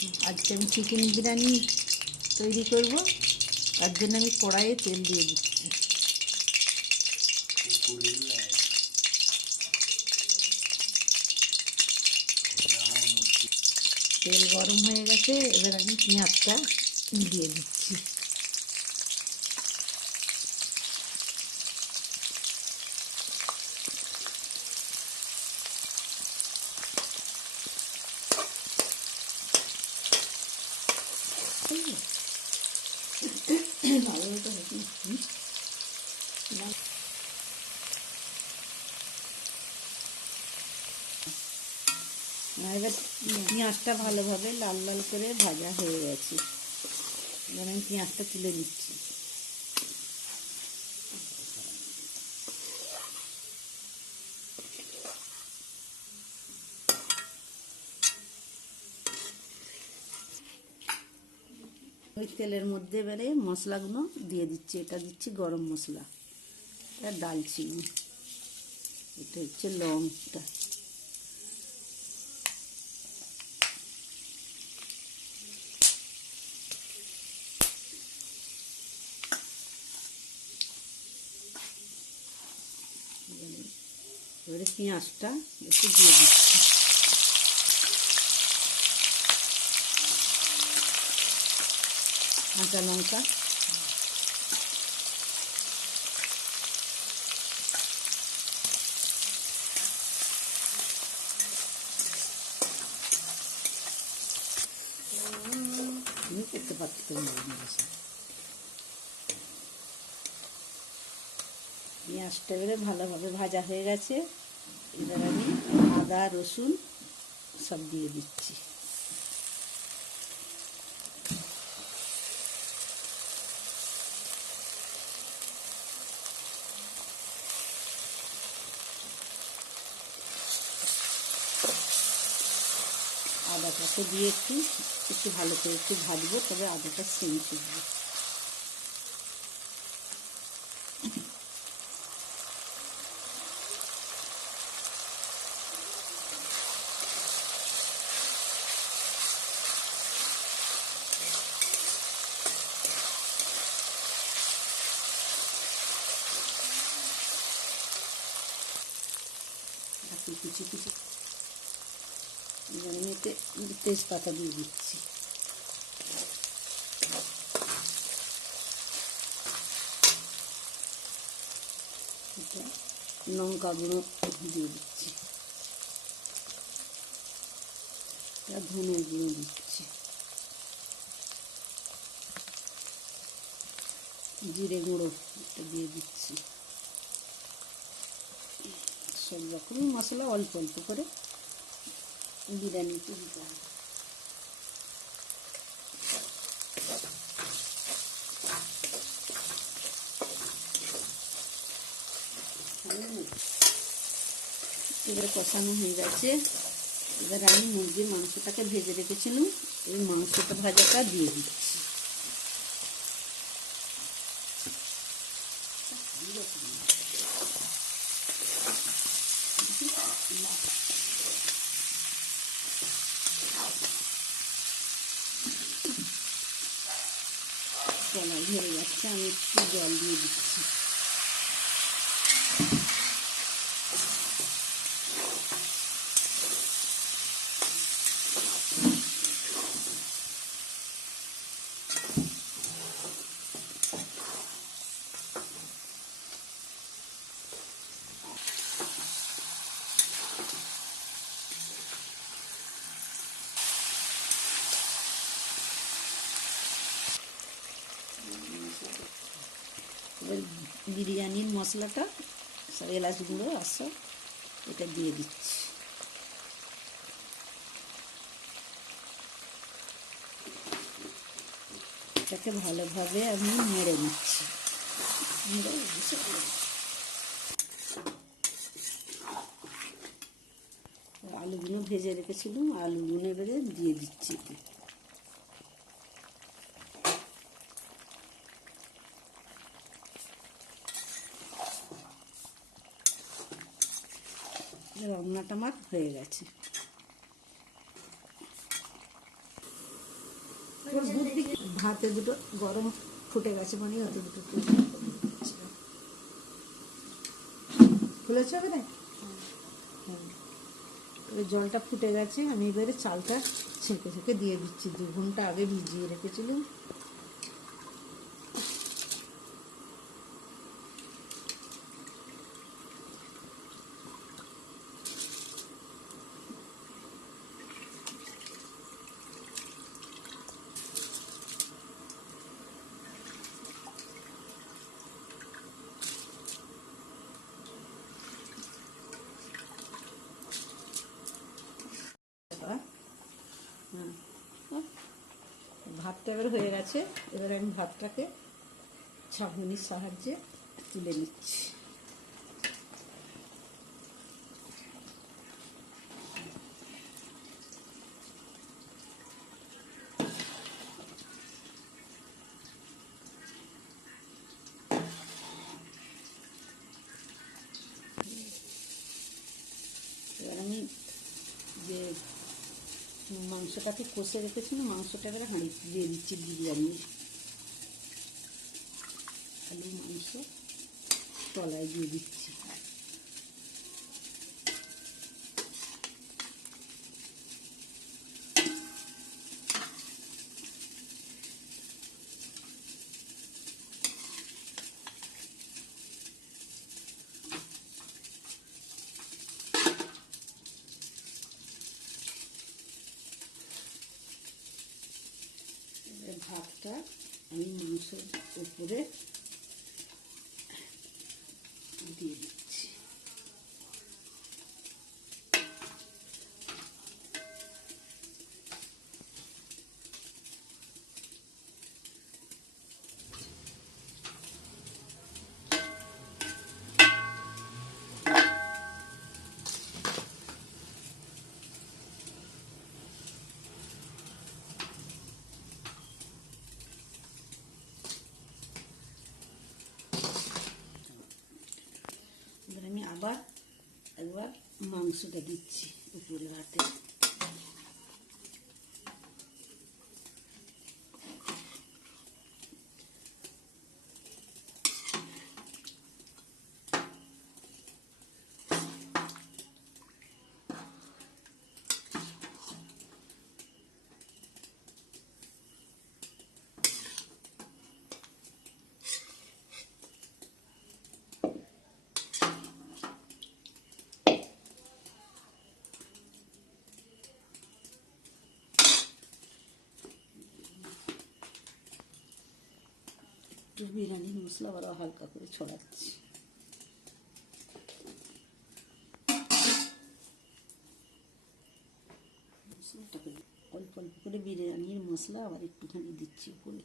আজকে আমি চিকেন বিরিয়ানি তৈরি করব, তার জন্য আমি কড়াইয়ে তেল দিয়ে দিচ্ছি। তেল গরম হয়ে গেছে, এবার আমি পেঁয়াজটা দিয়ে দিচ্ছি। এবার পেঁয়াজটা ভালোভাবে লাল লাল করে ভাজা হয়ে গেছে, এবার আমি পেঁয়াজটা তুলে দিচ্ছি। ওই তেলের মধ্যে এবারে মশলাগুলো দিয়ে দিচ্ছি। এটা দিচ্ছি গরম মশলা, এটা দালচিনি, এটা হচ্ছে লংটা, এবারে পেঁয়াজটা একটু দিয়ে দিচ্ছি। কাঁচা লঙ্কা, আমি করতে পারছি তো। পেঁয়াজটা এবারে ভালোভাবে ভাজা হয়ে গেছে, এবার আমি আদা রসুন সব দিয়ে দিচ্ছি। আদাটাকে দিয়ে একটু একটু ভালো করে একটু ভাজবো, তবে আদাটা সেন্ট উঠবে। কুচি কুচি আমি এতে তেজপাতা দিয়ে দিচ্ছি। লঙ্কা গুঁড়ো দিয়ে দিচ্ছি, ধনে গুঁড়ো দিচ্ছি, জিরে গুঁড়ো এটা দিয়ে দিচ্ছি। সব রকম মশলা অল্প অল্প করে বিরিয়ানিতে দিতে হবে। এবারে কষানো হয়ে গেছে, এবার আমি মুরগির মাংসটাকে ভেজে রেখেছিলাম, এই মাংসটা ভাজাটা দিয়ে দিচ্ছি। কলাই ধরে যাচ্ছে, আমি একটু জল দিয়ে দিচ্ছি। এবার বিরিয়ানির মশলাটা সব এলাচ গুঁড়ো আর সব এটা দিয়ে দিচ্ছি। এটাকে ভালোভাবে আমি নেড়ে নিচ্ছি। আলুগুলো ভেজে রেখেছিলাম, আলুগুলো এবারে দিয়ে দিচ্ছি। রান্নাটা আমার হয়ে গেছে। ভাতে দুটো গরম ফুটে গেছে, মানে অত দুটো খুলেছে হবে না। হ্যাঁ, এবার জলটা ফুটে গেছে, আমি এবারে চালটা ছেঁকে ছেঁকে দিয়ে দিচ্ছি। 2 ঘন্টা আগে ভিজিয়ে রেখেছিলাম। ভাতটা এবার হয়ে গেছে। এবার আমি ভাতটাকে ছাঁকনির সাহায্যে তুলে নিচ্ছি। এবার আমি যে মাংসটাকে কষে রেখেছিলাম, মাংসটা এবারে হাঁড়ি দিয়ে দিচ্ছি। বিরিয়ানি আলু মাংস তলায় দিয়ে দিচ্ছি। ভাতটা আমি মাংসের উপরে দিয়ে দিচ্ছি। এবার আমি আবার একবার মাংসটা দিচ্ছি উপরে ভাতে। একটু বিরিয়ানির মশলা আবার হালকা করে ছড়াচ্ছি। মশলাটাকে অল্প অল্প করে বিরিয়ানির মশলা আবার একটুখানি দিচ্ছি উপরে।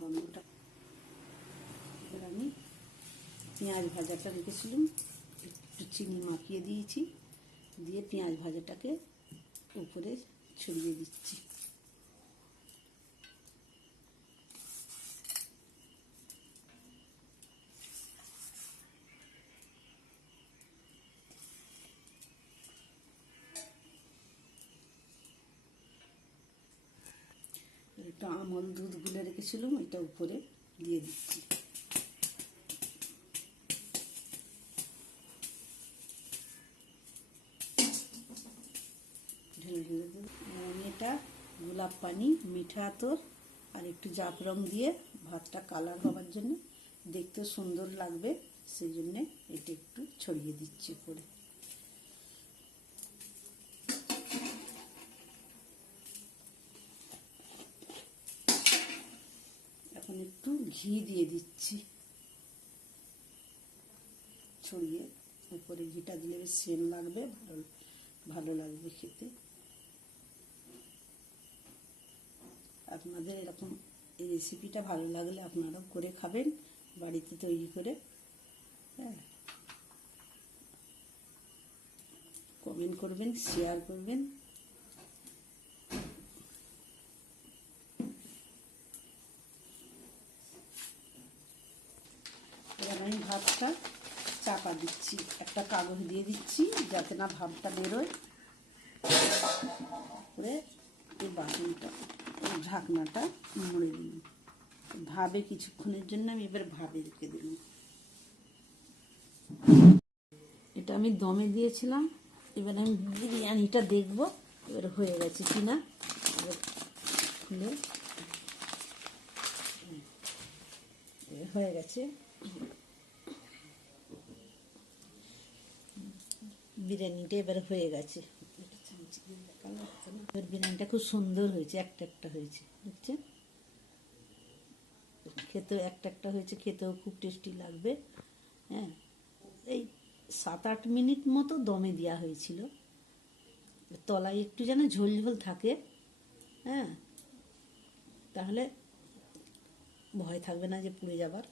গন্ধটা এবার আমি পেঁয়াজ ভাজাটা রেখেছিলাম, একটু চিনি মাখিয়ে দিয়েছি, দিয়ে পেঁয়াজ ভাজাটাকে উপরে ছড়িয়ে দিচ্ছি। একটু আমল দুধ গুলে রেখেছিলাম, এটা উপরে দিয়ে দিচ্ছি। ঢেলে ঢেলে দিয়ে আমি এটা গোলাপ পানি, মিঠা আতর আর একটু জাফরান দিয়ে ভাতটা কালার হওয়ার জন্য, দেখতে সুন্দর লাগবে, সেই জন্যে এটা একটু ছড়িয়ে দিচ্ছি উপরে। এখন একটু ঘি দিয়ে দিচ্ছি ছড়িয়ে উপরে। ঘিটা দিলে বেশ সেন্ট লাগবে, ভালো লাগবে খেতে। আপনাদের এরকম এই রেসিপিটা ভালো লাগলে আপনারাও করে খাবেন বাড়িতে তৈরি করে। হ্যাঁ, কমেন্ট করবেন, শেয়ার করবেন। এবার আমি ভাতটা চাপা দিচ্ছি একটা কাগজ দিয়ে দিচ্ছি যাতে না ভাবটা বেরোয়। করে এই বাসনটা ঢাকনাটা মুড়ে দিন। ভাবে কিছুক্ষণের জন্য আমি এবার ভাবে রেখে দিলাম। এটা আমি দমে দিয়েছিলাম, এবার আমি বিরিয়ানিটা দেখব এবার হয়ে গেছে কিনা। খুলে হয়ে গেছে, বিরিয়ানিটা এবার হয়ে গেছে। এবার বিরিয়ানিটা খুব সুন্দর হয়েছে, একটা একটা হয়েছে, বুঝছেন? খেতেও একটা একটা হয়েছে, খেতেও খুব টেস্টি লাগবে। হ্যাঁ, এই 7-8 মিনিট মতো দমে দেওয়া হয়েছিল। তলায় একটু যেন ঝোল ঝোল থাকে, হ্যাঁ, তাহলে ভয় থাকবে না যে পুড়ে যাবার।